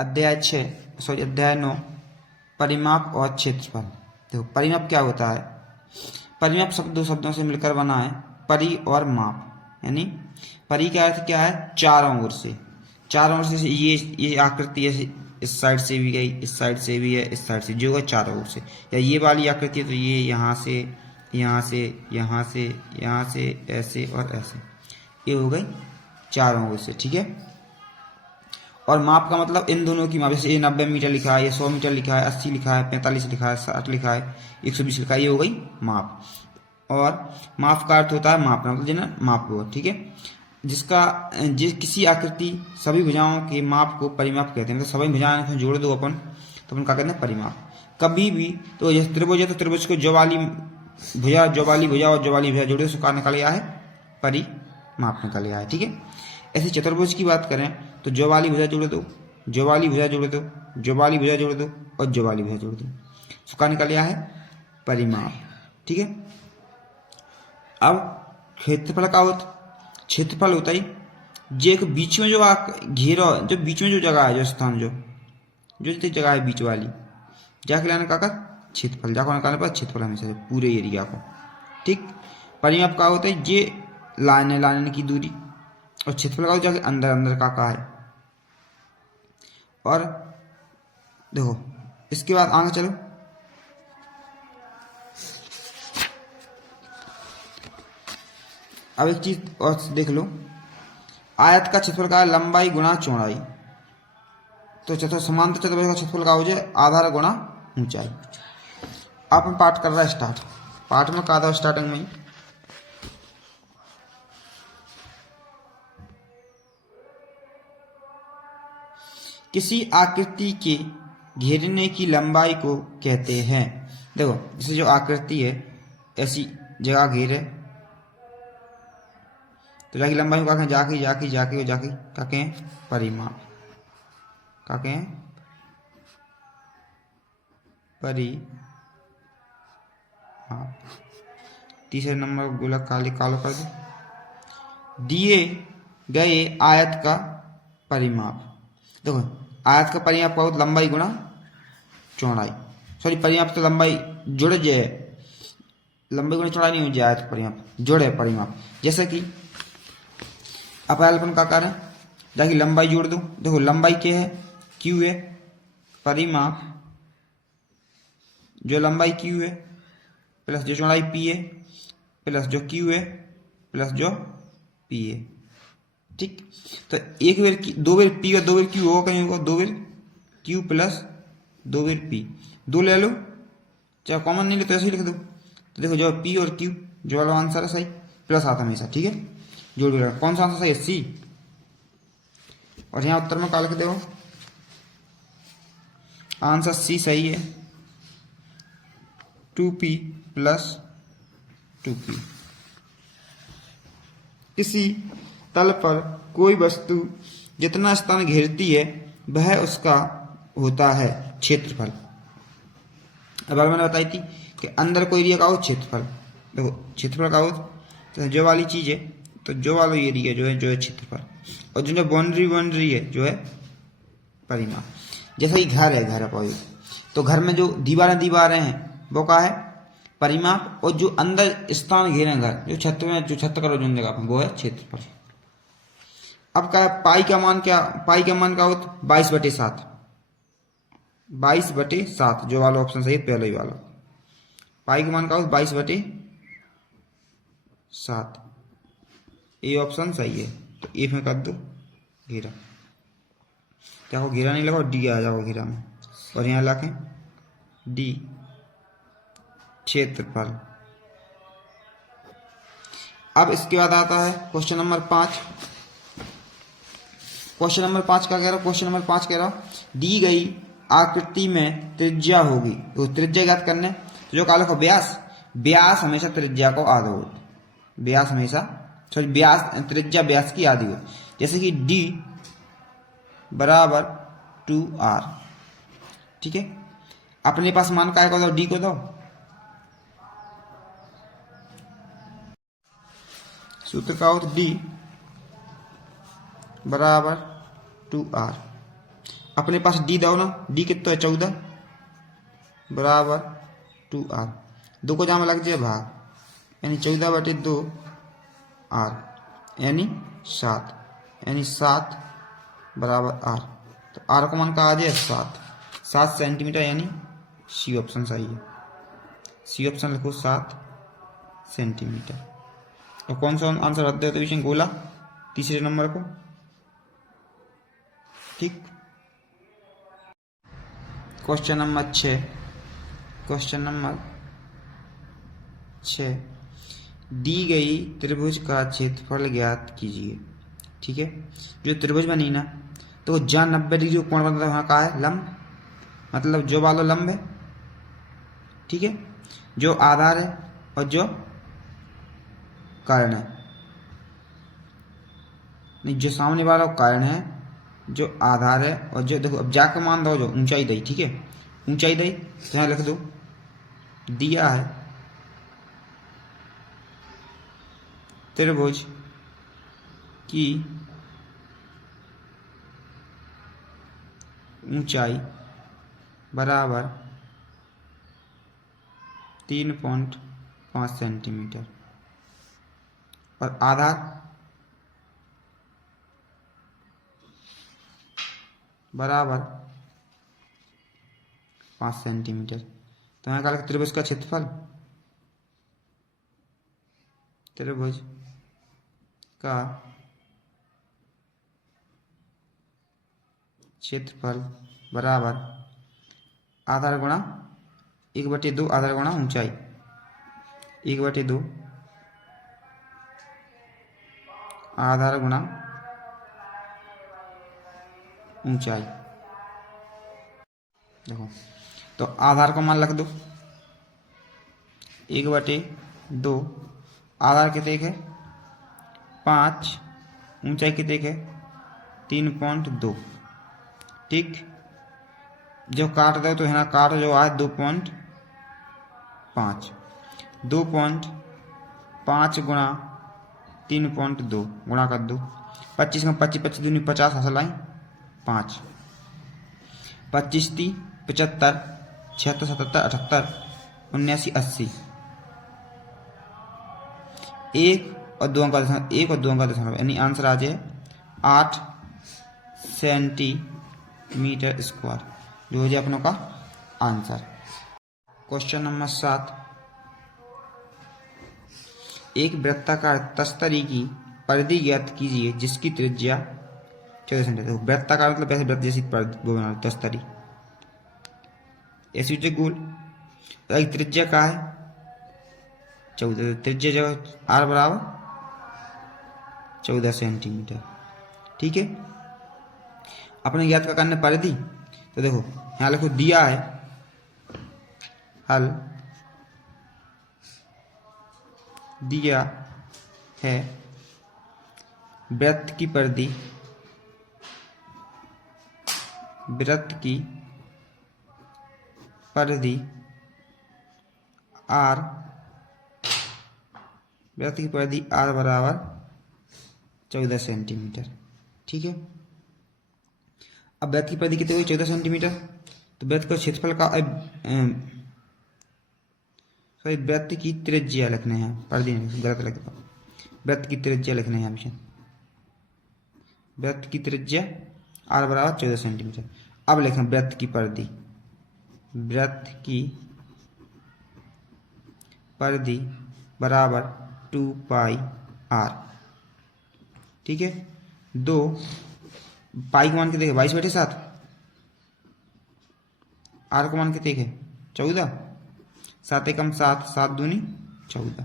अध्याय 9 परिमाप और क्षेत्रफल। देखो परिमाप क्या होता है? परिमाप दो शब्दों से मिलकर बना है, परि और माप। यानी परि का अर्थ क्या है? चारों ओर से। चारों ओर से ये आकृति ऐसे इस साइड से भी गई, इस साइड से भी है, इस साइड से, जो है चारों ओर से। या ये वाली आकृति है तो ये यहाँ से, यहाँ से, यहाँ से, यहाँ से, ऐसे और ऐसे, ये हो गई चारों ओर से। ठीक है। और माप का मतलब इन दोनों की माप, जैसे ये 90 मीटर लिखा है, ये 100 मीटर लिखा है, 80 लिखा है, 45 लिखा है, 60 लिखा है, 120 लिखा है, ये हो गई माप। और माप का अर्थ होता है मापना, मतलब जिन्हें माप लो। ठीक है। किसी आकृति सभी भुजाओं के माप को परिमाप कहते हैं। मतलब सभी भुजाएं जोड़ दो अपन तो अपन क्या कहते हैं? परिमाप। कभी भी तो जैसे त्रिभुज है तो त्रिभुज को जो वाली भुजा और जो वाली भुजा जोड़े उसको क्या निकाल लिया है? परिमाप निकाल लिया है। ठीक है। ऐसे चतुर्भुज की बात करें तो जो वाली भुजा जोड़ दो, जो वाली भुजा जोड़ दो, जो वाली भुजा जोड़ दो और जो वाली भुजा जोड़ दो, उसका निकाल लिया है परिमाप। ठीक है। अब क्षेत्रफल का होता, क्षेत्रफल होता ही जो एक बीच में जो घेरा, जो बीच में जो जगह है, जो स्थान जो जगह है बीच वाली, जाके लाने का क्षेत्रफल, जाकर निकालने पर क्षेत्रफल हमेशा पूरे एरिया को। ठीक। परिमाप का होता है ये लाने की दूरी, और क्षेत्रफल का जाके अंदर का है। और देखो इसके बाद आगे चलो, अब एक चीज और देख लो, आयत का क्षेत्रफल का है लंबाई गुणा चौड़ाई। तो समांतर चतुर्भुज का क्षेत्रफल का हो जाए आधार गुणा ऊंचाई। आप में पाठ कर रहा है स्टार्ट, पाठ में कहा था स्टार्टिंग में किसी आकृति के घेरने की लंबाई को कहते हैं। देखो जैसे जो आकृति है ऐसी जगह घेरे तो जाके लंबाई को जाके परिमाप, परिमाप। तीसरे नंबर गोलक कालो कर दो। दिए गए आयत का परिमाप। देखो आयत का परिमाप का लंबाई गुणा चौड़ाई, सॉरी परिमाप तो लंबाई जुड़े जाए, लंबाई गुणा चौड़ाई नहीं हो जाए, आयत परिमाप जोड़े परिमाप। जैसे कि अपन का करें, जाके लंबाई जोड़ दो। देखो लंबाई क्या है? क्यू है, परिमाप जो लंबाई क्यू है प्लस जो चौड़ाई पी है प्लस जो क्यू है प्लस जो पी है। ठीक। तो एक बेर दो बेर पी और दो बेर क्यू होगा, कहीं होगा दो बेर क्यू प्लस दो बेर पी, दो ले लो, चाहे कॉमन नहीं ले तो ऐसे ही लिख दो। तो देखो जो पी और क्यू जो वाला आंसर है सही, प्लस आता हमेशा। ठीक है। जोड़ भी कौन सा आंसर सही है? सी। और यहाँ उत्तर में क्या लिख दो? आंसर सी सही है, 2p प्लस 2p। किसी तल पर कोई वस्तु जितना स्थान घेरती है वह उसका होता है क्षेत्रफल। अब मैंने बताई थी कि अंदर कोई एरिया का हो क्षेत्रफल। देखो क्षेत्रफल का हो तो जो वाली चीज है तो जो वाला एरिया जो है क्षेत्रफल, और जो बाउंड्री है जो है परिमाप। जैसे ही घर है कोई, तो घर में जो दीवारें हैं वो क्या है? परिमाप। और जो अंदर स्थान घेरे घर, जो छत का रोजन जगह वो है क्षेत्रफल। अब क्या है? पाई का मान क्या हो? 22/7, 22/7 जो वाला ऑप्शन सही है, पहले ही वाला। पाई का मान क्या हो? 22/7, ये ऑप्शन सही है। तो ए में कर दो घेरा, क्या हो? घेरा नहीं लगाओ, डी आ जाओ घेरा में, और यहाँ लाके डी क्षेत्रफल। अब इसके बाद आता है क्वेश्चन नंबर 5। क्वेश्चन नंबर 5 क्या कह रहा हूं? दी गई आकृति में त्रिज्या होगी, तो त्रिज्या ज्ञात करने तो जो कालो का व्यास हमेशा त्रिज्या को आधा हो, त्रिज्या व्यास की आधी हो। जैसे कि d बराबर 2r। ठीक है। अपने पास मान का दो, d को दो, सूत्र का होता d बराबर 2r। अपने पास डी दो ना, डी कितना है 14 बराबर 2r। 2 को जहाँ लग जाए भाग, यानी 14/2 r यानी 7, यानी 7 बराबर r। तो r का मान कहा आ जाए 7 सेंटीमीटर, यानी सी ऑप्शन सही है। सी ऑप्शन लिखो 7 सेंटीमीटर। और कौन सा आंसर रद्द है तो विषय गोला तीसरे नंबर को। ठीक, क्वेश्चन नंबर 6। क्वेश्चन नंबर 6, दी गई त्रिभुज का क्षेत्रफल ज्ञात कीजिए। ठीक है, जो त्रिभुज बनी ना, तो जहाँ 90 डिग्री कोण बनता है वहाँ का है लंब, मतलब जो वाला लंब है। ठीक है, जो आधार है और जो कर्ण है, नहीं जो सामने वाला कर्ण है, जो आधार है, और जो देखो अब जाकर मान दो जो ऊंचाई दई। ठीक है, ऊंचाई दई तो यहाँ लिख दो दिया है त्रिभुज की ऊंचाई बराबर 3.5 सेंटीमीटर और आधार बराबर 5 सेंटीमीटर। तो यहाँ का त्रिभुज का क्षेत्रफल, त्रिभुज का क्षेत्रफल बराबर आधार गुणा 1/2 आधार गुणा ऊंचाई, 1/2 आधार गुणा ऊंचाई। देखो तो आधार का मान रख दो 1/2, आधार कितने है 5, ऊंचाई कितने है 3.2। ठीक, जो काट दो तो है ना, काट जो आए 2.5, 2.5 गुणा 3.2 गुणा कर दो 25 का 25, 25 दूनी 50 हंस लाई 5, 25 × 3 = 75, 76, 77, 78, 79, 80। 1 और 2 का दशमलव, यानी आंसर आ जाए 8 सेंटीमीटर स्क्वायर, जो हो जाए अपनों का आंसर। क्वेश्चन नंबर 7, एक वृत्ताकार तस्तरी की परिधि ज्ञात कीजिए जिसकी त्रिज्या 14 सेंटीमीटर। वृत्ताकार मतलब ऐसे वृत्त जैसी वो बना तस्तरी, ऐसी जो गोल। त्रिज्या का है 14, त्रिज्या जो r बराबर 14 सेंटीमीटर। ठीक है, अपने ज्ञात का करने परिधि, तो देखो यहाँ लिखो दिया है हल, दिया है वृत्त की परिधि, वृत्त की परिधि r, वृत्त की परिधि r बराबर 14 सेंटीमीटर। ठीक है, अब वृत्त की परिधि कितनी हुई 14 सेंटीमीटर, तो वृत्त का क्षेत्रफल का सॉरी वृत्त की त्रिज्या लिखने हैं, परिधि नहीं गलत लिखता, वृत्त की त्रिज्या लिखने हैं हमेशा, वृत्त की त्रिज्या r बराबर 14 सेंटीमीटर। अब लिखें वृत्त की परिधि, वृत्त की परिधि बराबर 2πr। ठीक है, 2 पाई का मान कितने 22/7, r का मान कितने 14, 7 एकम 7, 7 दूनी 14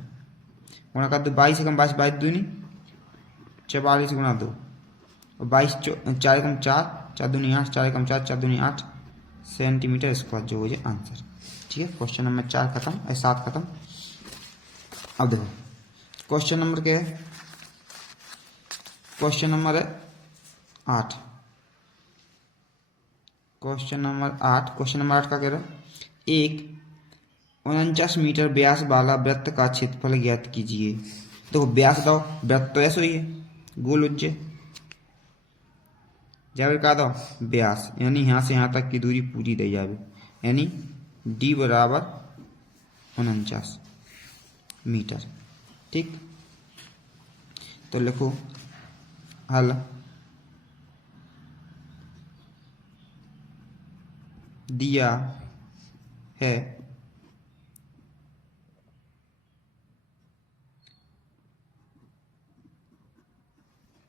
गुणा कर दो 22 एकम 22, 22 दूनी 44 गुणा 2 और 22 4 एकम 4, 4 दूनी 8, 4 एकम 4, 4 दूनी 8 सेंटीमीटर स्क्वायर, जो हो जाए आंसर। ठीक है, क्वेश्चन नंबर 4 खत्म, 7 खत्म। अब देखो क्वेश्चन नंबर क्या है, क्वेश्चन नंबर है 8। क्वेश्चन नंबर 8, क्वेश्चन नंबर 8 का कह रहा है एक 49 मीटर व्यास वाला वृत्त का क्षेत्रफल ज्ञात कीजिए। देखो व्यास दो, वृत्त तो ऐसा ही है गोल उज्जे, जावे का दो व्यास, यानी यहाँ से यहाँ तक की दूरी पूरी दी जावे, यानी डी बराबर 49 मीटर। ठीक, तो लिखो हल दिया है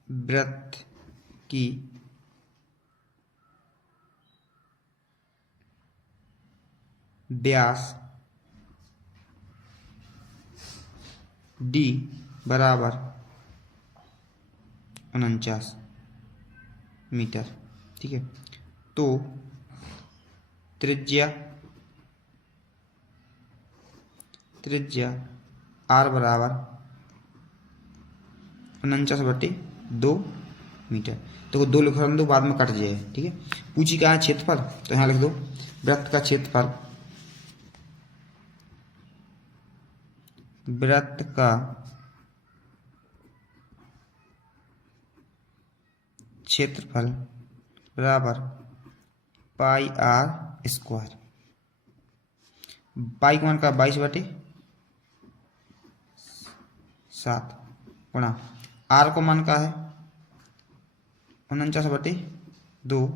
वृत्त की व्यास डी बराबर 49 मीटर। ठीक है, तो त्रिज्या आर बराबर 49/2 मीटर। तो 2 लिख दो, बाद में कट जाए। ठीक है, पूछी कहाँ है क्षेत्रफल, तो यहाँ लिख दो वृत्त का क्षेत्रफल, वृत्त का क्षेत्रफल बराबर पाई आर स्क्वायर। पाई का मान का 22/7 गुणा आर को मान का है 49/2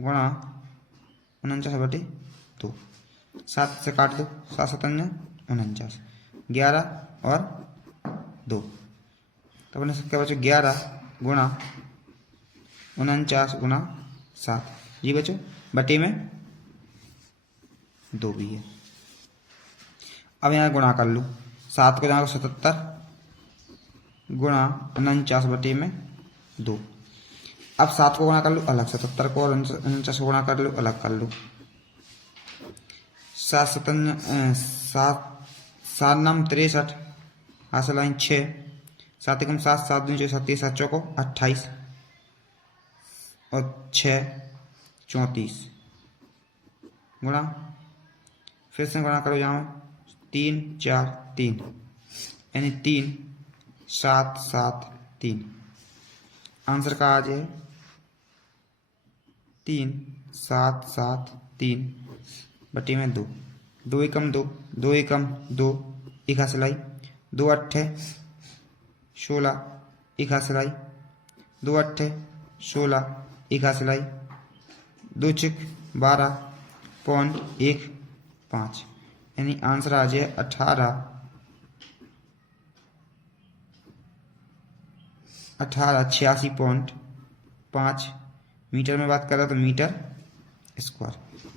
गुणा 49/2। 7 से काट दो, 7 7 49, 11 और 2, तो अपने क्या बचे 11 गुणा 49 गुणा 7, ये बचो बटे में 2 भी है। अब यहाँ गुणा कर लो, 7 को जहाँ 77 गुणा 49/2। अब 7 को गुणा कर लो अलग, 77 को और 49 को गुणा कर लो अलग कर लो। 7 7 9 63 हासिल आई 6, 7 1 7 7 2 37 7 चौको 28 और 6 34 गुणा, फिर से गुणा करो यहाँ 3 4 3, यानी 3 7 7 3। आंसर का आ जाए 3 7 7 3 बटे में 2, 2 एकम 2, 2 एकम 2, 1 हासिल आई 2 8 16, 1 हासिल आई 2 8 16, 1 हासिल आई 2 6 12.15, यानी आंसर आ जाए 1886.5 मीटर में बात कर रहा तो मीटर स्क्वायर,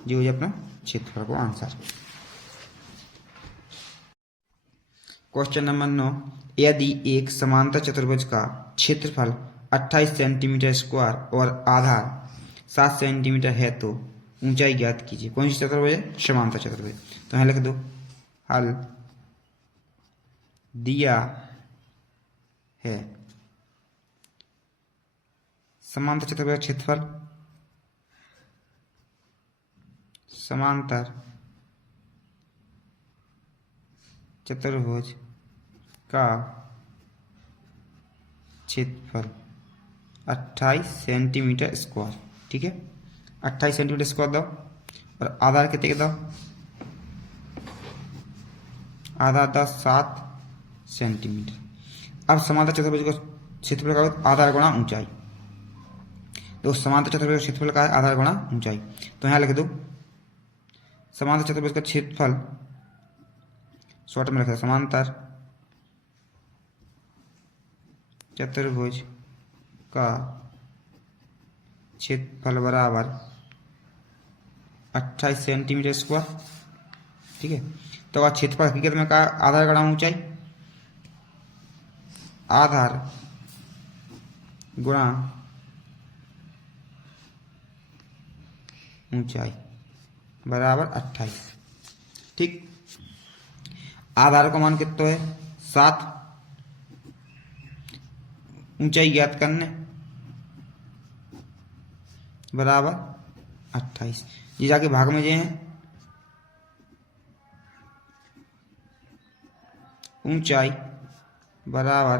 जो हो जाए अपना क्षेत्रफल को आंसर। क्वेश्चन नंबर 9, यदि एक समांतर चतुर्भुज का क्षेत्रफल 28 सेंटीमीटर स्क्वायर और आधार 7 सेंटीमीटर है तो ऊंचाई ज्ञात कीजिए। कौन सी चतुर्भुज है? समांतर चतुर्भुज। तो यहाँ लिख दो हल दिया है समांतर चतुर्भुज का क्षेत्रफल, समांतर चतुर्भुज का क्षेत्रफल 28 सेंटीमीटर स्क्वायर। ठीक है, 28 सेंटीमीटर स्क्वायर दो और आधार कितने दो, आधार 7 सेंटीमीटर। अब समांतर चतुर्भुज का क्षेत्रफल का आधार गुणा ऊंचाई, तो समांतर चतुर्भुज का क्षेत्रफल का है आधार गुणा ऊंचाई। तो यहाँ लिख दो समांतर चतुर्भुज का क्षेत्रफल, शॉर्ट में लिखा समांतर चतुर्भुज का क्षेत्रफल बराबर 28 सेंटीमीटर स्क्वायर। ठीक है, तो क्षेत्रफल हकीकत में का आधार गुणा ऊंचाई, आधार गुणा ऊंचाई बराबर 28। ठीक, आधार का मान कितना है 7, ऊंचाई ज्ञात करने बराबर 28। ये जाके भाग में जे हैं, ऊंचाई बराबर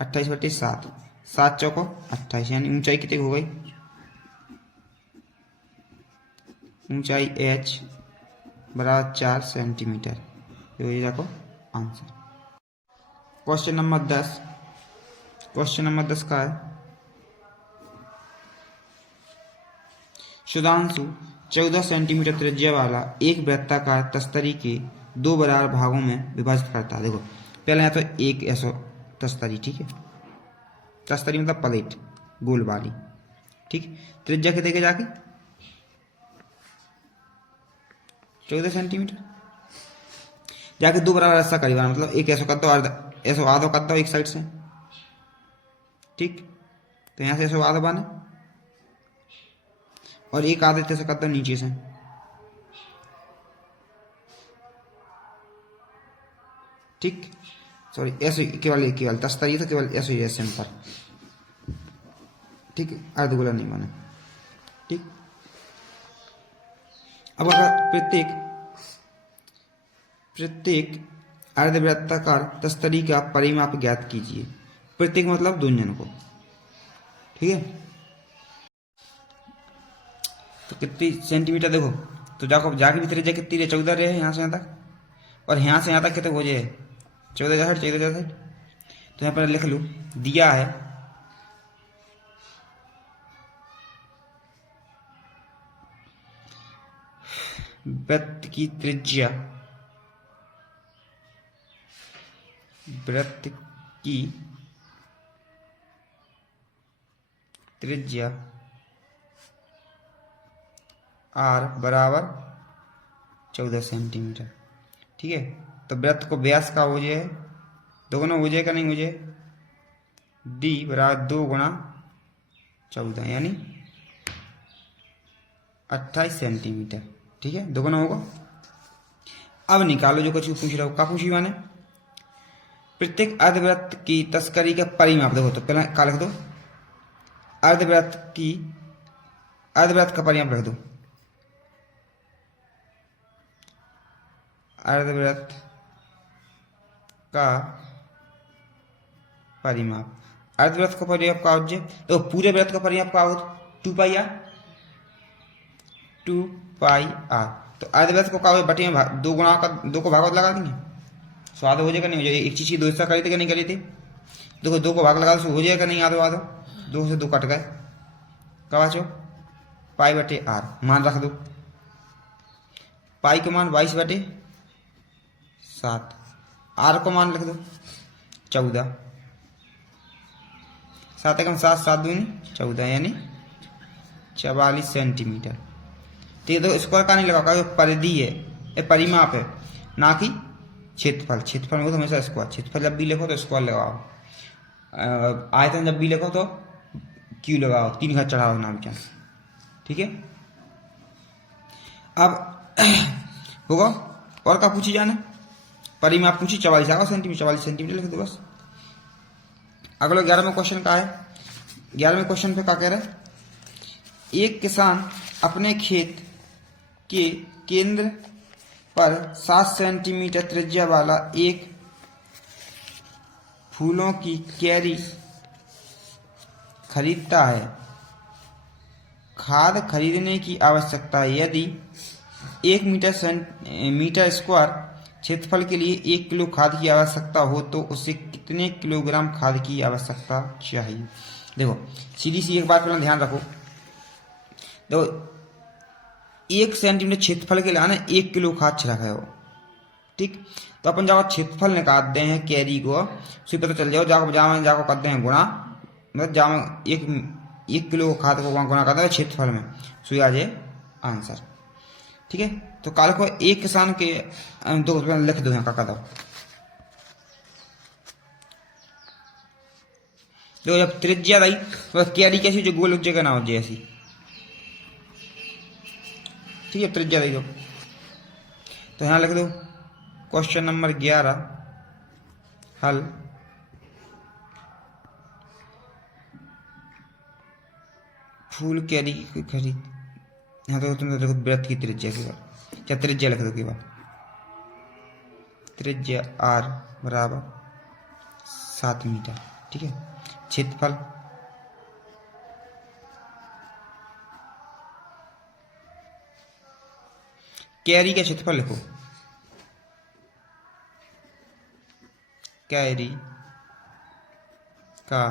28/7, 7 चौको 28, यानी ऊंचाई कितनी हो गई, ऊंचाई h बराबर 4 सेंटीमीटर। तो ये देखो answer. Question number 10, question number 10 का है, सुधांशु 14 सेंटीमीटर त्रिज्या वाला एक वृत्ताकार तस्तरी के 2 बराबर भागों में विभाजित करता है। देखो पहले यहाँ तो एक ऐसा तस्तरी, ठीक है, तस्तरी मतलब प्लेट गोल वाली, ठीक, त्रिज्या कितने के जाके 14 सेंटीमीटर, जाके 2 बराबर ऐसा करीबन, मतलब एक ऐसा कर दो, ऐसा आधा कर दो एक साइड से, ठीक, तो यहाँ से ऐसा आधा बने और एक आधे से कर दो नीचे से, ठीक, सॉरी ऐसे केवल तस्तरी तो केवल ऐसे ही है सिंपल, ठीक है, अर्धगोला नहीं बने, ठीक। अब अगर प्रत्येक अर्धवृत्ताकार तस्तरी का परिमाप ज्ञात कीजिए। प्रत्येक मतलब दोनों को, ठीक है, तो कितनी सेंटीमीटर देखो, तो जाके भी त्रिज्या कितनी रहे, 14 रहे यहाँ से यहाँ तक, और यहाँ से यहाँ तक कितने हो जाए 14 तो यहाँ पर लिख लूँ, दिया है वृत्त की त्रिज्या, वृत्त की त्रिज्या r बराबर 14 सेंटीमीटर, ठीक है। तो वृत्त को व्यास का हो जाए, दोगुना हो जाएगा नहीं हो जाए, d बराबर 2 गुणा 14 यानी 28 सेंटीमीटर, ठीक है, दोगुना होगा। अब निकालो जो कुछ पूछ रहा हो, क्या पूछी मैंने, प्रत्येक अर्धवृत्त की तस्करी का परिमाप, देखो तो पहले क्या लिख दो, अर्धवृत्त का परिमाप रख दो, अर्धवृत्त का परिमाप, अर्धवृत्त का परिमाप का हो जाए, तो पूरे वृत्त का परिमाप का हो 2 पाई आर, 2 पाई आर, तो अर्धवृत्त को क्या हो बटे में 2 गुणा का 2 को भाग लगा देंगे, स्वाद हो जाएगा नहीं हो जाएगा, एक चीज 2 हिस्सा करी थी कि नहीं करी थी, देखो 2 को भाग लगा दो हो जाएगा नहीं, आधो आधो 2 से 2 कट गए, कहा चो पाई बटे आर, मान रख दो, पाई का मान 22 बटे 7, आर को मान लिख दो 14, 7 एकम 7, 7 दूनी 14 यानी 44 सेंटीमीटर, ठीक है। तो स्क्वायर का नहीं लगा, परिधि है, ये परिमाप है, ना कि क्षेत्रफल, क्षेत्रफल में तो हमेशा स्क्वायर, क्षेत्रफल जब भी लिखो तो स्क्वायर लगाओ, आयतन जब भी लिखो तो क्यू लगाओ, 3 घर चढ़ाओ ना विचार, ठीक है। अब होगा और क्या पूछी जाने, परिमाप पूछी 44 सेंटीमीटर लिख दो बस। अगला 11वें क्वेश्चन का है, 11वें क्वेश्चन पे क्या कह रहा है, एक किसान अपने खेत के केंद्र पर 7 सेंटीमीटर त्रिज्या वाला एक फूलों की क्यारी खरीदता है, खाद खरीदने की आवश्यकता है, यदि 1 मीटर स्क्वायर क्षेत्रफल के लिए 1 किलो खाद की आवश्यकता हो तो उसे कितने किलोग्राम खाद की आवश्यकता चाहिए। देखो सीधी सी एक बात पहले ध्यान रखो, देखो 1 सेंटीमीटर क्षेत्रफल के लिए आना 1 किलो खाद छिड़का हो, ठीक, तो अपन जब क्षेत्रफल निकालते हैं कैरी को, उसी पता चल जाओ, जाको करते हैं गुणा, मतलब जहाँ 1 किलो खाद को गुणा करते हैं क्षेत्रफल में, सो आ जाए आंसर, ठीक है। तो काल को एक किसान के 2 लिख दो यहाँ का दो, देखो जब त्रिज्या रही तो क्यारी कैसी जो गोल जगह ना हो जाए ऐसी, ठीक है, त्रिज्या रही तो यहाँ लिख दो क्वेश्चन नंबर 11 हल, फूल कैरी की खरीद, यहाँ तो तुम देखो वृत्त की त्रिज्या के बाद क्या त्रिज्या लिख दो के बाद, त्रिज्या r बराबर 7 मीटर, ठीक है, क्षेत्रफल कैरी का क्षेत्रफल लिखो, कैरी का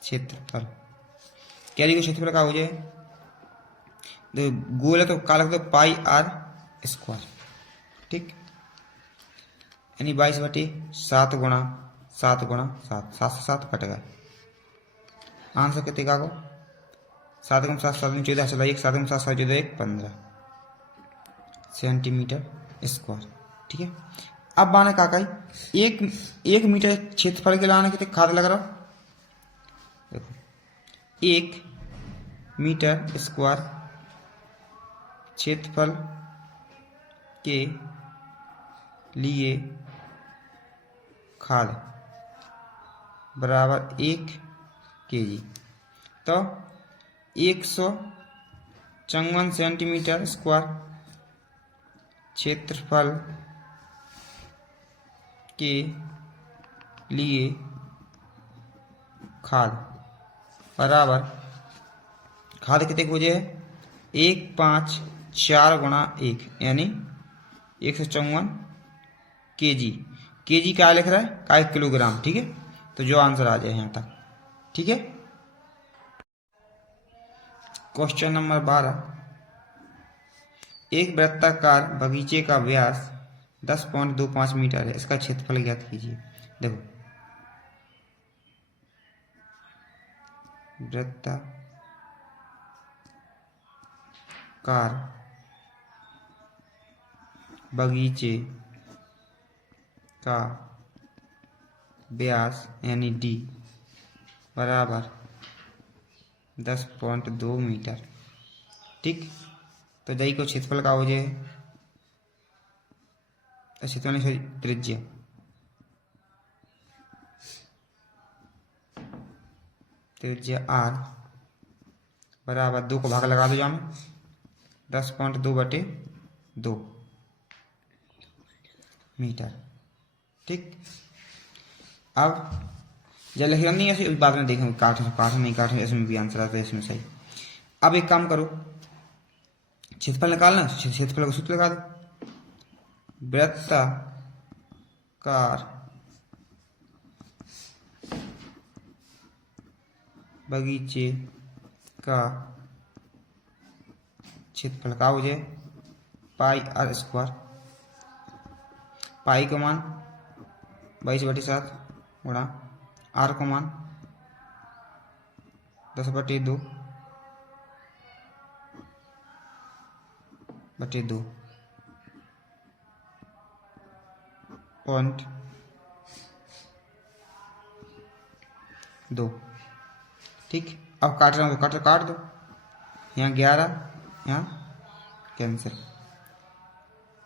क्षेत्रफल, कैरी का क्षेत्रफल का हो जाए, देखो गोल है तो काला तो पाई आर स्क्वायर, ठीक, यानी 22/7 गुणा 7 गुणा 7, 7 से 7 कट गए, आंसर कितने का को 7 गुना 7 7 14 चला 1, 7 गुना 7 7 14 1 15 सेंटीमीटर स्क्वायर, ठीक है। अब माने काका एक मीटर क्षेत्रफल के लाने कितने खाद लग रहा, देखो 1 मीटर स्क्वायर क्षेत्रफल के लिए खाद बराबर 1 kg, तो 154 सेंटीमीटर स्क्वायर क्षेत्रफल के लिए खाद बराबर, खाद कितने हो जाए 154 गुणा 1 यानी 154 kg, kg क्या लिख रहा है का किलोग्राम, ठीक है। तो जो आंसर आ जाए यहाँ तक, ठीक है। क्वेश्चन नंबर 12, एक वृत्ताकार बगीचे का व्यास 10.25 मीटर है, इसका क्षेत्रफल ज्ञात कीजिए। देखो वृत्ताकार बगीचे का व्यास यानी d बराबर 10.2 मीटर, ठीक। तो दही को क्षेत्रफल का हो जाए, क्षेत्रफल नहीं त्रिज्या, त्रिज्या r बराबर 2 को भाग लगा दो यहाँ में 10.2/2 मीटर, ठीक। अब जब लिख नहीं ऐसे बाद में देखेंगे काटो नहीं काटो, इसमें भी आंसर आता है, इसमें सही। अब एक काम करो, क्षेत्रफल निकालना, क्षेत्रफल का सूत्र लगा दो, वृत्ताकार बगीचे का क्षेत्रफल का हो जाए पाई आर स्क्वायर, पाई को मान 22/7 गुणा आर को मान 10/2 पॉइंट 2, ठीक। अब काट रहा हूँ तो काट दो, यहाँ 11 यहाँ कैंसिल,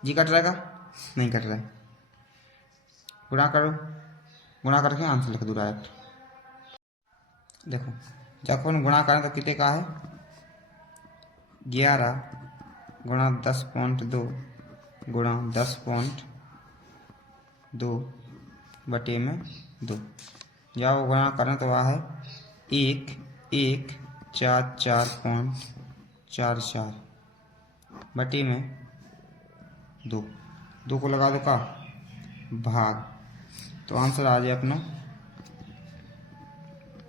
जी कट रहेगा नहीं कट रहा है, गुणा करो, गुणा करके आंसर लिख दो डायरेक्ट। देखो जब अपन गुणा करें तो कितने का है 11 गुणा 10.2 गुणा 10.2 बटे में 2, जब गुणा करें तो वह है 1144.44 बटे में 2, 2 को लगा दो का भाग, तो आंसर आ जाए अपना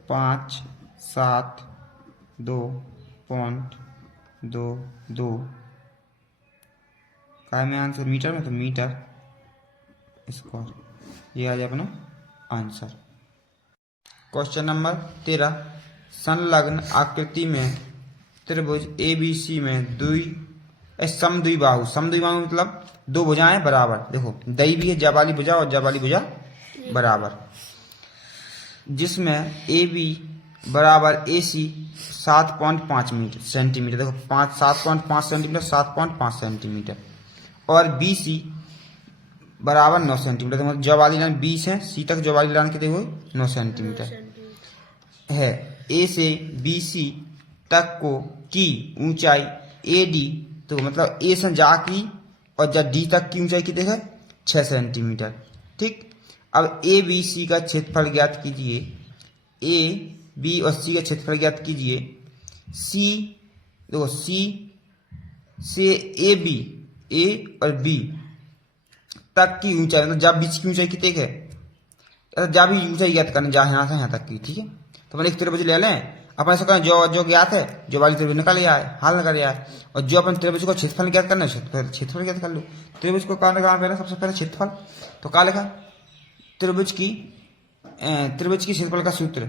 572.22 काय में आंसर मीटर में, तो मीटर स्क्वायर, ये आ जाए अपना आंसर। क्वेश्चन नंबर 13, संलग्न आकृति में त्रिभुज ABC में समद्विबाहु मतलब 2 भुजाएं बराबर, देखो दई भी है जा वाली भुजा और जा वाली भुजा बराबर, जिसमें AB बराबर AC 7.5 सेंटीमीटर, देखो 7.5 सेंटीमीटर 7.5 सेंटीमीटर, और BC बराबर 9 सेंटीमीटर, तो मतलब जवाली लाइन 20 है, C तक जवाली लाइन कितने हुए 9 सेंटीमीटर है। A से BC तक को की ऊंचाई AD, तो मतलब A से जा की और जा D तक की ऊंचाई कितने है 6 सेंटीमीटर, ठीक। अब ABC का क्षेत्रफल ज्ञात कीजिए, A B और C का क्षेत्रफल ज्ञात कीजिए। C देखो सी से ए बी, ए और बी तक की ऊंचाई, मतलब जब बीच की ऊंचाई कितनी है, जहाँ भी ऊंचाई ज्ञात करनी, जहाँ यहाँ से यहाँ तक की, ठीक है। तो अपन एक त्रिभुज ले लें, अपन ऐसा करें जो जो ज्ञात है जो वाली त्रिभुज निकाल लिया है, हल कर लिया है, और जो अपन त्रिभुज को क्षेत्रफल ज्ञात करना है क्षेत्रफल ज्ञात कर लो। त्रिभुज को कहाँ पहले सबसे पहले क्षेत्रफल, तो क्या लिखा, त्रिभुज की क्षेत्रफल का सूत्र,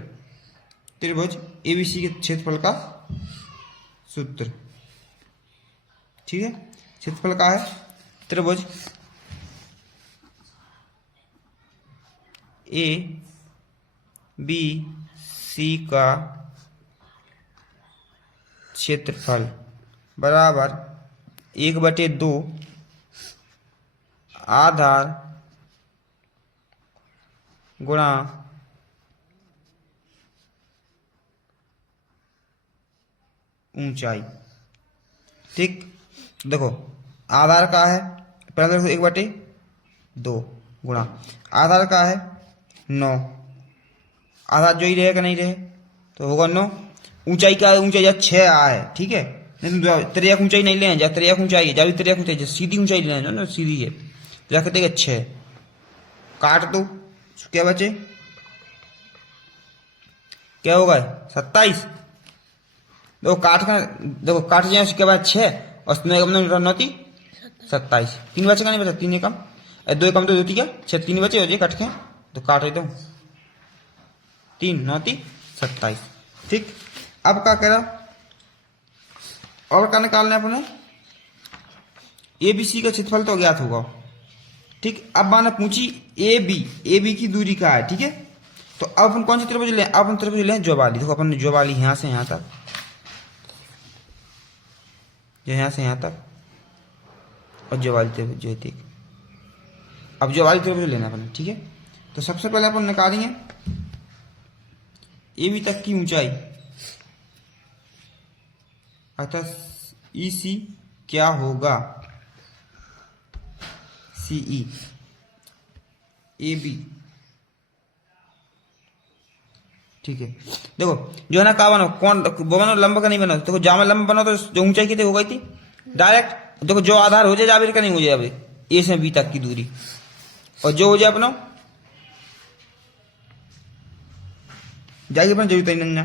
त्रिभुज एबीसी के क्षेत्रफल का सूत्र, ठीक है। क्षेत्रफल का है त्रिभुज ए बी सी का क्षेत्रफल बराबर 1/2 आधार गुणा ऊंचाई, ठीक। देखो आधार का है, पहले देखो 1/2 गुणा आधार का है 9, आधार जो ही रहेगा नहीं रहे तो होगा 9। ऊंचाई का है, ऊंचाई या 6 है, ठीक है। नहीं त्रियक ऊंचाई नहीं ले, जब त्रियक ऊंचाई है, जब त्रियक ऊंचाई सीधी ऊंचाई लेना है ना, सीधी है तो क्या कहते हैं 6 काट दो, क्या बचे, क्या होगा 27। देखो काट का, देखो काट जाए उसके बाद 6 और 9 ती 27, 3 बचेगा नहीं बचा, 3 एकम 2 एकम तो 2 क्या 6, 3 बचे हो जाए कट के, तो काट दो 3 9 ती 27, ठीक। अब क्या करा, और क्या निकालना है अपने, एबीसी का क्षेत्रफल तो ज्ञात होगा, ठीक। अब माना पूछी ए बी की दूरी का है, ठीक है। तो अब अपन कौन सी त्रिभुज लें, अब अपन त्रिभुज लें ज्वाली। देखो अपन ज्वाली यहां से यहां तक, यहां से यहां तक, और ज्वाली त्रिभुज जो है, अब ज्वाली त्रिभुज लेना अपन, ठीक है। तो सबसे पहले अपन निकालेंगे ए बी तक की ऊंचाई, अर्थात ई सी क्या होगा, सीई ए बी, ठीक है। देखो जो है ना का बनो, कौन वो बनो, लंब का नहीं बनो। देखो जामा लंब बनो तो जो ऊंचाई कितनी हो गई थी डायरेक्ट, देखो जो आधार हो जाए जाबिर का नहीं हो जाए, अभी ए से बी तक की दूरी, और जो हो जाए अपना जाएगी अपन जरूरत नहीं ना,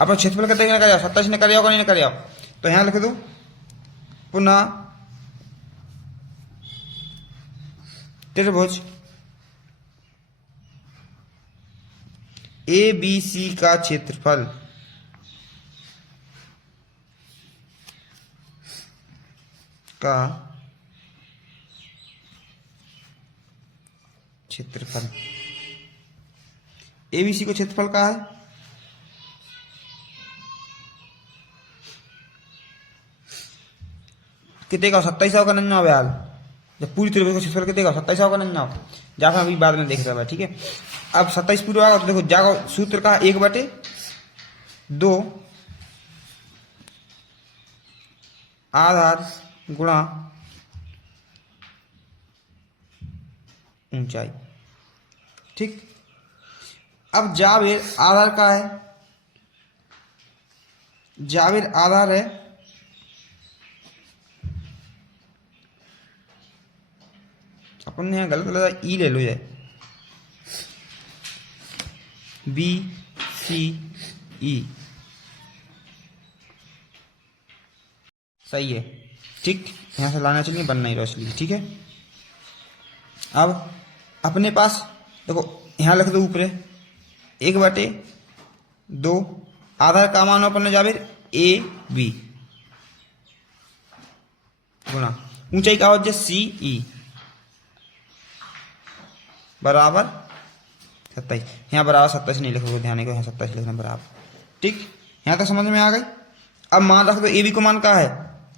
अपना क्षेत्रफल कितने ना कर 27 ने कर होगा नहीं कर, तो यहां लिख दो पुनः त्रिभुज ए बी सी का क्षेत्रफल एबीसी को क्षेत्रफल का है कितने का 27 का 99 हाल, जब पूरी त्रिभुज का क्षेत्रफल कितने का 27 का 99, जाकर अभी बाद में देख रहा है, ठीक है। अब 27 पूरा आएगा तो देखो जाओ सूत्र का 1/2 आधार गुणा ऊंचाई, ठीक। अब जावेर आधार का है, जावेर आधार है अपन ने यहाँ गलत लगा, ई ले लो जाए, बी सी ई सही है, ठीक। यहां से लाना चाहिए, बनना ही रोशनी, ठीक है। अब अपने पास देखो यहां लिख दो ऊपर 1/2 आधार का मान अपन ने जाबिर ए बी गुणा ऊंचाई का हो सी ई बराबर 27, यहाँ बराबर 27 नहीं लिखोगे, ध्यान को यहाँ 27 लिखना बराबर, ठीक। यहाँ तक समझ में आ गई। अब मान रख दो ए बी को मान का है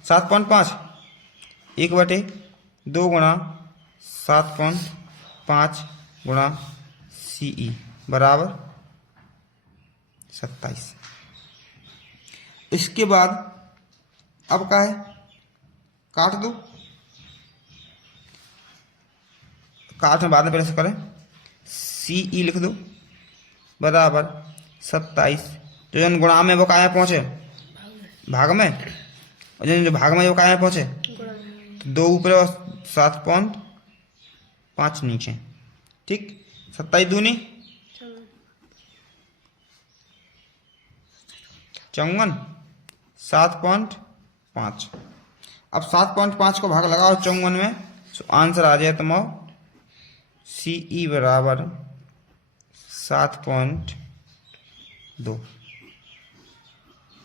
7.5, 1/2 गुणा 7.5 गुणा सी ई बराबर 27। इसके बाद अब क्या है, काट दो, काट में बाद में पहले से करें, सी ई लिख दो बराबर 27, जो जन गुणा में वो कहाँ पहुंचे भाग में, और जो भाग में वो कहाँ पहुंचे, तो 2 ऊपर और 7.5 नीचे। ठीक, 27 दूनी 54, 7.5। अब 7.5 को भाग लगाओ 54 में, तो आंसर आ जाए तुम्हारा CE बराबर 7.2,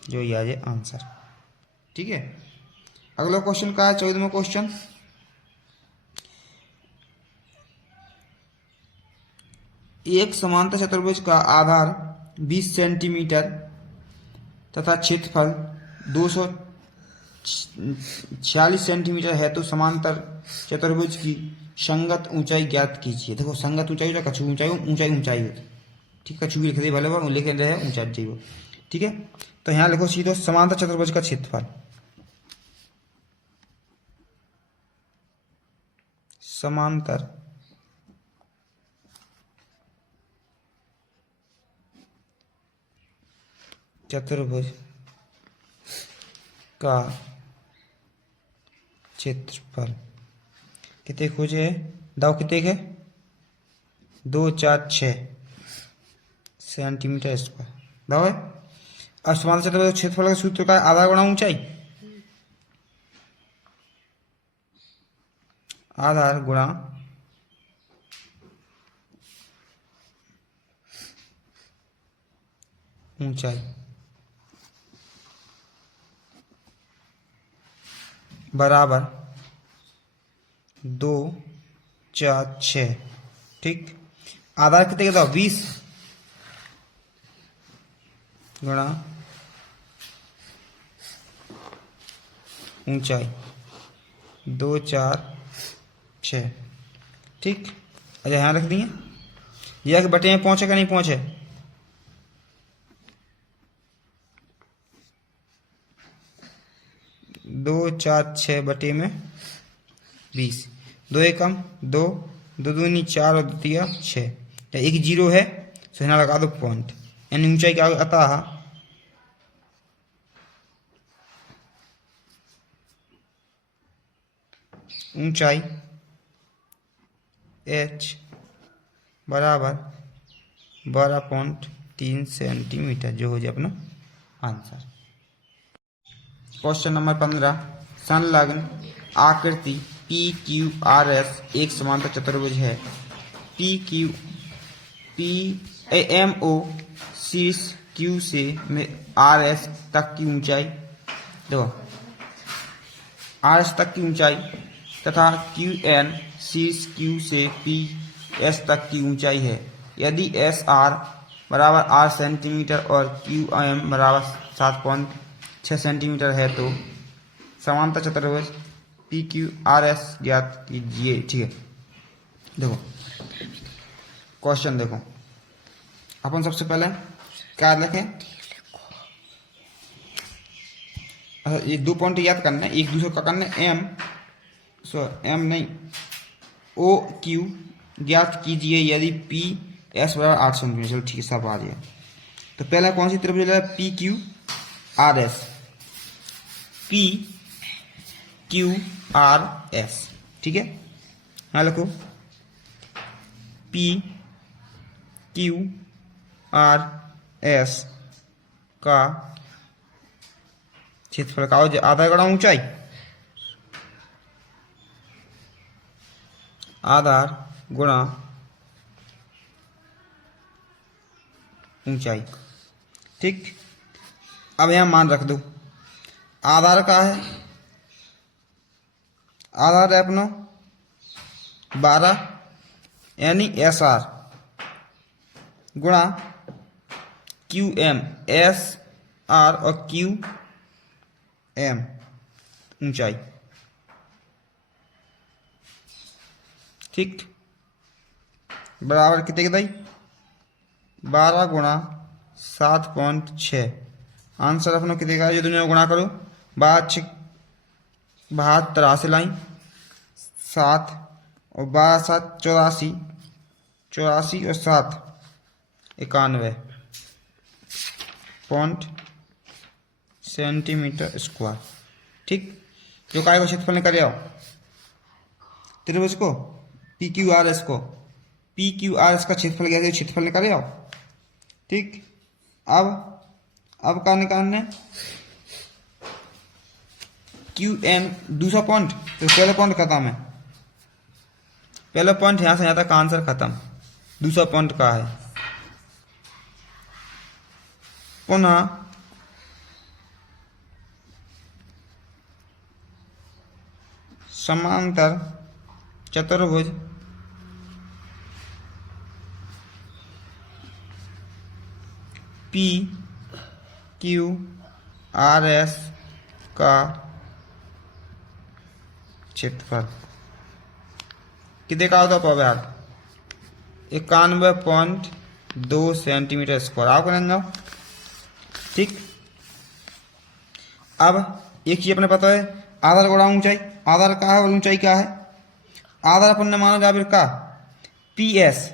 जो ये आ जाए आंसर। ठीक है, अगला क्वेश्चन का है 14वां क्वेश्चन। एक समांतर चतुर्भुज का आधार 20 सेंटीमीटर तथा क्षेत्रफल 246 सेंटीमीटर है, तो समांतर चतुर्भुज की संगत ऊंचाई ज्ञात कीजिए। देखो संगत ऊंचाई होता है, कछु ऊंचाई ऊंचाई ऊंचाई होती, ठीक, कछु भी लिख दे भले बार लिख रहे ऊंचाई चाहिए। ठीक है, तो यहाँ लिखो सीधो समांतर चतुर्भुज का क्षेत्रफल, समांतर चतुर्भुज का क्षेत्रफल कितने खोजे है, दाव कितने के 246 सेंटीमीटर स्क्वायर दाव है। अब समांतर चतुर्भुज क्षेत्रफल का सूत्र का आधार गुणा ऊंचाई, आधार गुणा ऊंचाई बराबर 246। ठीक, आधार कितने का था 20 गुणा ऊंचाई 246। ठीक, अच्छा यहाँ रख दिए, यह कि बटे में पहुंचे का नहीं पहुंचे, दो चार 6 बटे में 20, 2 एकम 2, 2 दूनी 4 और 2 तिया 6, एक 0 है, तो यहाँ लगा दो पॉइंट, यानी ऊंचाई क्या आता है ऊंचाई h बराबर 12.3 सेंटीमीटर, जो हो जाए अपना आंसर। क्वेश्चन नंबर 15, संलग्न आकृति PQRS एक समांतर चतुर्भुज है। MO शीर्ष Q से RS तक की ऊंचाई, देखो RS तक की ऊंचाई तथा QN शीर्ष Q से PS तक की ऊंचाई है। यदि SR बराबर 8 सेंटीमीटर और QM बराबर 7.6 सेंटीमीटर है, तो समांतर चतुर्भुज PQRS ज्ञात कीजिए। ठीक है, देखो क्वेश्चन देखो, अपन सबसे पहले क्या लिखें, ये 2 पॉइंट याद करना है, एक दूसरे का करना है, M नहीं OQ ज्ञात कीजिए यदि PS बराबर 8 सेंटीमीटर। चलो ठीक है, सब आ जाए। तो पहला कौन सी त्रिभुज है, PQRS, PQRS। ठीक है, यहाँ लिखो PQRS का क्षेत्रफल का आधा गुणा ऊंचाई, आधार गुणा ऊंचाई। ठीक, अब यहां मान रख दो, आधार का है, आधार है अपना 12 यानी SR गुणा QM, SR और QM ऊंचाई। ठीक, बराबर कितने की दाई 12 गुणा 7.6, आंसर अपना कितने का, ये दोनों गुणा करो, 72 से लाइन 7 और 12 7 84, 84 और 7 91.7 सेंटीमीटर स्क्वायर। ठीक, जो काय को क्षेत्रफल निकाले आओ, त्रिभुज को पी क्यू आर एस को, पी क्यू आर एस का क्षेत्रफल क्या है, क्षेत्रफल निकाले आओ। ठीक, अब क्या निकालने, क्यू एन दूसरा पॉइंट, तो पहला पॉइंट खत्म है, पहला पॉइंट यहां से आता का आंसर खत्म, दूसरा पॉइंट का है। पुनः समांतर चतुर्भुज पी क्यू आर एस का क्षेत्रफल कितने का होता है यार, 91.2 सेंटीमीटर स्क्वायर। आपको नहीं जाओ। ठीक, अब एक चीज अपने पता है, आधार गुणा ऊंचाई, आधार का है और ऊंचाई क्या है। आधार अपन ने माना जाबिर का पी एस,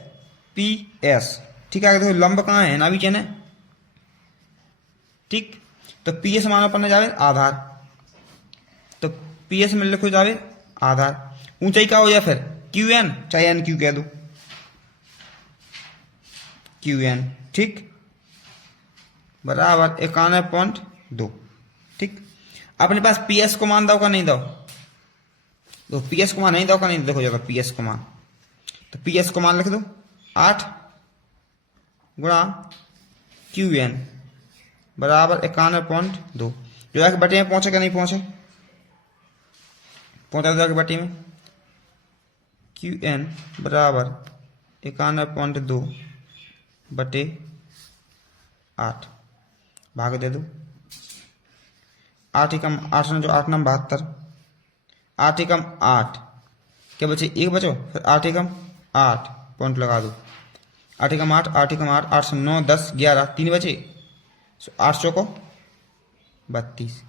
ठीक है। देखो लंब कहाँ है ना भी चेने। ठीक, तो पी एस मानो अपन ने जाबिर आधार, तो पी एस में लिखो जाबिर आधार। ऊंचाई क्या हो जाए फिर क्यू एन, चाहे एन क्यू कह दो, क्यू एन। ठीक, बराबर 91.2। ठीक, अपने पास पी एस को मान दो का नहीं दो, तो पी एस को मान नहीं दो का नहीं, देखो जरा पी एस को मान, तो पी एस को मान लिख दो 8 गुणा क्यू एन बराबर 91.2। जो जाके बटे में पहुंचे, क्या नहीं पहुंचे, पहुंचा जाके बटे में, क्यू एन बराबर 91.2 बटे 8, भाग दे दो, 8 एकम 8 जो 8 नम 72, 8 एकम 8, क्या बचे 1 बचो, फिर 8 एकम 8 पॉइंट लगा दो, 8 एकम 8, 8 एकम 8, 8 से 9 10 11 3 बचे, 8 चौको 32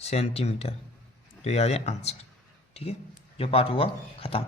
सेंटीमीटर, तो याद है आंसर। ठीक है, जो पार्ट हुआ खत्म।